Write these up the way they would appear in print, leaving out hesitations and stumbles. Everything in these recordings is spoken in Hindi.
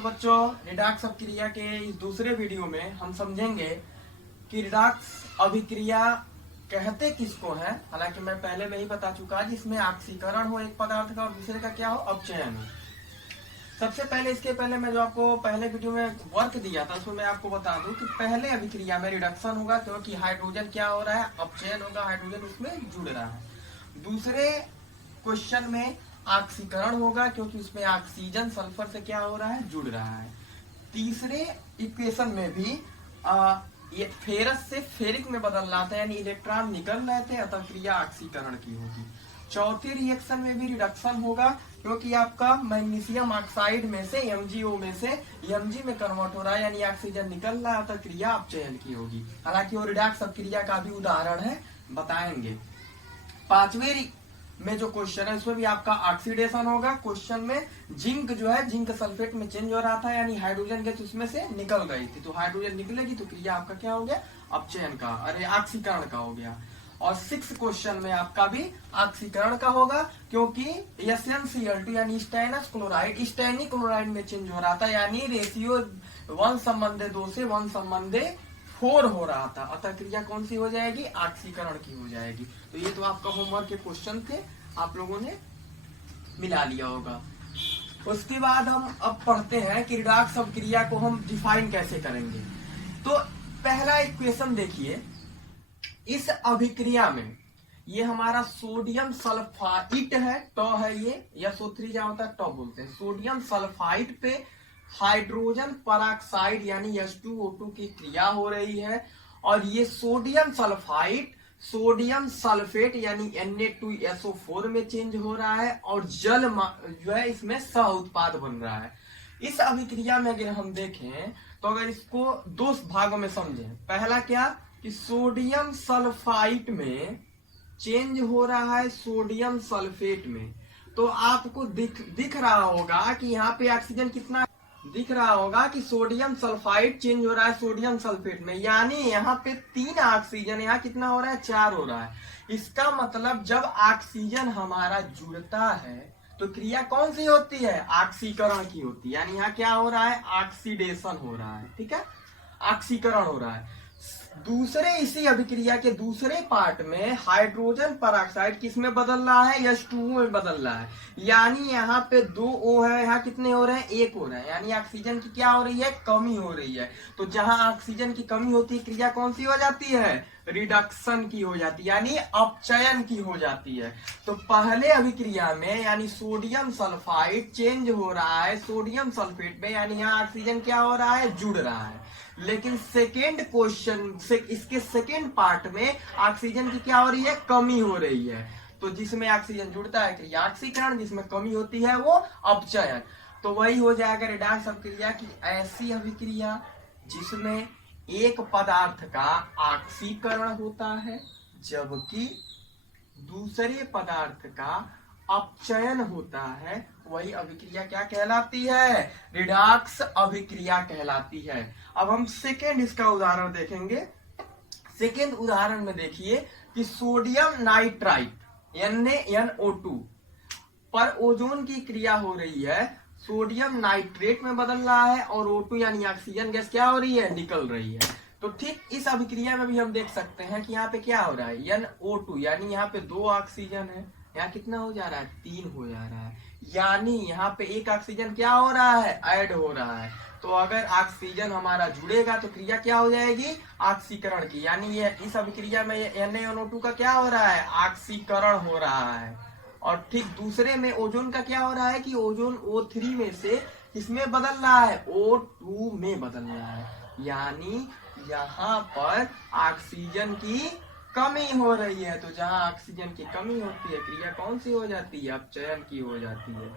बच्चों, रिडॉक्स अभिक्रिया के इस दूसरे वीडियो में हम समझेंगे कि रिडॉक्स अभिक्रिया कहते किसको है। हालांकि मैं पहले में ही बता चुका, जिसमें ऑक्सीकरण हो एक पदार्थ का और दूसरे का क्या हो, अपचयन हो। सबसे पहले इसके पहले मैं जो आपको पहले वीडियो में वर्क दिया था उसमें मैं आपको बता दूं कि पहले अभिक्रिया में रिडक्शन होगा क्योंकि हाइड्रोजन क्या हो रहा है, अपचयन होगा, हाइड्रोजन उसमें जुड़ रहा है। दूसरे क्वेश्चन में ऑक्सीकरण होगा क्योंकि उसमें ऑक्सीजन सल्फर से क्या हो रहा है, जुड़ रहा है। तीसरे इक्वेशन में भी ये फेरस से फेरिक में बदल रहा था, यानी इलेक्ट्रॉन निकल रहे थे, अतः क्रिया ऑक्सीकरण की होगी। चौथे रिएक्शन में भी रिडक्शन होगा क्योंकि आपका मैग्नीशियम ऑक्साइड में से MgO में से Mg में कन्वर्ट हो रहा है, यानी ऑक्सीजन निकल रहा है, अतः क्रिया अपचयन की होगी। हालांकि वो रिडॉक्स अपक्रिया का भी उदाहरण है, बताएंगे। पांचवें में जो क्वेश्चन है उसमें भी आपका ऑक्सीडेशन होगा। क्वेश्चन में जिंक जो है, जिंक सल्फेट में चेंज हो रहा था, यानी हाइड्रोजन गैस उसमें से निकल गई थी, तो हाइड्रोजन निकलेगी तो क्रिया आपका क्या हो गया, अपचयन का, अरे ऑक्सीकरण का हो गया। और 6 क्वेश्चन में आपका भी ऑक्सीकरण का होगा क्योंकि SnCl2 यानी स्टेनस क्लोराइड स्टेनिक क्लोराइड में चेंज हो रहा था, यानी रेशियो 1:2 से 1:4 हो रहा था, अतः क्रिया कौन सी हो जाएगी, ऑक्सीकरण की हो जाएगी। तो ये तो आपका होमवर्क के क्वेश्चन थे, आप लोगों ने मिला लिया होगा। उसके बाद हम अब पढ़ते हैं कि रिडॉक्स अभिक्रिया को हम डिफाइन कैसे करेंगे। तो पहला इक्वेशन देखिए, इस अभिक्रिया में ये हमारा सोडियम सल्फाइड है, टॉ है ये, SO3 क्या होता है, टॉ बोलते हैं। सोडियम सल्फाइड पे हाइड्रोजन परऑक्साइड यानी H2O2 की क्रिया हो रही है, और ये सोडियम सल्फाइड सोडियम सल्फेट यानी Na2SO4 में चेंज हो रहा है, और जल जो है इसमें सह उत्पाद बन रहा है। इस अभिक्रिया में अगर हम देखें तो अगर इसको दो भागों में समझें, पहला क्या कि सोडियम सल्फाइड में चेंज हो रहा है सोडियम सल्फेट में, तो आपको दिख रहा होगा कि यहाँ पे ऑक्सीजन कितना दिख रहा होगा कि सोडियम सल्फाइड चेंज हो रहा है सोडियम सल्फेट में, यानी यहाँ पे 3 ऑक्सीजन, यहाँ कितना हो रहा है, 4 हो रहा है। इसका मतलब जब ऑक्सीजन हमारा जुड़ता है तो क्रिया कौन सी होती है, ऑक्सीकरण की होती है, यानी यहाँ क्या हो रहा है, ऑक्सीडेशन हो रहा है, ठीक है, ऑक्सीकरण हो रहा है। दूसरे इसी अभिक्रिया के दूसरे पार्ट में हाइड्रोजन परऑक्साइड किस में बदल रहा है, H2O में बदल रहा है, यानी यहाँ पे 2 O है, यहाँ कितने हो रहे हैं, 1 हो रहे हैं, यानी ऑक्सीजन की क्या हो रही है, कमी हो रही है। तो जहां ऑक्सीजन की कमी होती है क्रिया कौन सी हो जाती है, रिडक्शन की हो जाती है, यानी अपचयन की हो जाती है। तो पहले अभिक्रिया में यानी सोडियम सल्फाइड चेंज हो रहा है सोडियम सल्फेट में, यानी यहाँ ऑक्सीजन क्या हो रहा है, जुड़ रहा है। लेकिन सेकेंड क्वेश्चन से इसके सेकेंड पार्ट में ऑक्सीजन की क्या हो रही है, कमी हो रही है। तो जिसमें ऑक्सीजन जुड़ता है क्रिया ऑक्सीकरण, जिसमें कमी होती है वो अपचयन। तो वही हो जाएगा रिडॉक्स अभिक्रिया की ऐसी अभिक्रिया जिसमें एक पदार्थ का ऑक्सीकरण होता है जबकि दूसरे पदार्थ का अपचयन होता है, वही अभिक्रिया क्या कहलाती है, रिडॉक्स अभिक्रिया कहलाती है। अब हम सेकेंड इसका उदाहरण देखेंगे। सेकेंड उदाहरण में देखिए कि सोडियम नाइट्राइट NaNO2 पर ओजोन की क्रिया हो रही है, सोडियम नाइट्रेट में बदल रहा है, और O2 यानी ऑक्सीजन गैस क्या हो रही है, निकल रही है। तो ठीक इस अभिक्रिया में भी हम देख सकते हैं कि यहाँ पे क्या हो रहा है, NO2 यानी यहाँ पे 2 ऑक्सीजन है, यहाँ कितना हो जा रहा है, 3 हो जा रहा है, यानी यहाँ पे 1 ऑक्सीजन क्या हो रहा है, ऐड हो रहा है। तो अगर ऑक्सीजन हमारा जुड़ेगा तो क्रिया क्या हो जाएगी, ऑक्सीकरण की, यानी ये इस अभिक्रिया में NaNO2 का क्या हो रहा है, ऑक्सीकरण हो रहा है। और ठीक दूसरे में ओजोन का क्या हो रहा है कि ओजोन O3 में से किसमें बदल रहा है, O2 में बदल रहा है, यानी यहाँ पर ऑक्सीजन की कमी हो रही है। तो जहां ऑक्सीजन की कमी होती है क्रिया कौन सी हो जाती है, अपचयन की हो जाती है।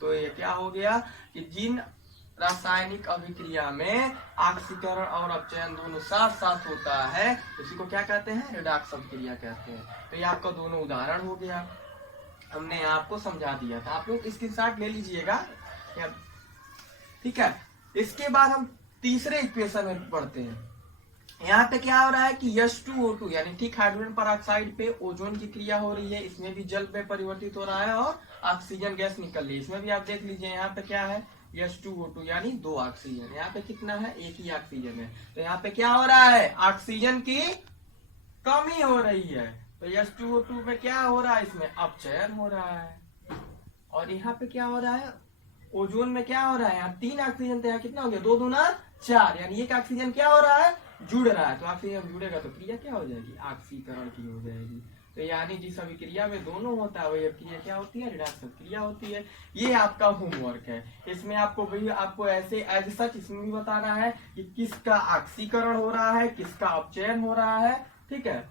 तो ये क्या हो गया कि जिन रासायनिक अभिक्रिया में ऑक्सीकरण और अपचयन दोनों साथ साथ होता है उसी को क्या कहते हैं, रिडॉक्स अभिक्रिया कहते हैं। तो ये आपका दोनों उदाहरण हो गया, हमने आपको समझा दिया था, आप लोग इसके साथ ले लीजिएगा, ठीक है। इसके बाद हम तीसरे इक्वेशन में पढ़ते हैं। यहाँ पे क्या हो रहा है कि H2O2 यानी ठीक हाइड्रोजन परऑक्साइड पे ओजोन की क्रिया हो रही है, इसमें भी जल में परिवर्तित हो रहा है और ऑक्सीजन गैस निकल रही है। इसमें भी आप देख लीजिए यहाँ पे क्या है, H2O2 यानी 2 ऑक्सीजन। यहाँ पे कितना है, एक ही ऑक्सीजन है, तो यहाँ पे क्या हो रहा है, ऑक्सीजन की कमी हो रही है। तो H2O2 में क्या हो रहा है, इसमें अपचयन हो रहा है। और यहाँ पे क्या हो रहा है, ओजोन में क्या हो रहा है, यहाँ 3 ऑक्सीजन थे, यहाँ कितना हो गया, 2 दूना 4, यानी एक ऑक्सीजन क्या हो रहा है, जुड़ रहा है। तो ऑक्सीजन जुड़ेगा तो क्रिया क्या हो जाएगी, ऑक्सीकरण की हो जाएगी। तो यानी जिस अभिक्रिया में दोनों होता है वही अभिक्रिया क्या होती है, रिडॉक्स अभिक्रिया होती है। ये आपका होमवर्क है। इसमें आपको ऐसे एज सच इसमें भी बताना है कि किसका ऑक्सीकरण हो रहा है, किसका अपचयन हो रहा है, ठीक है।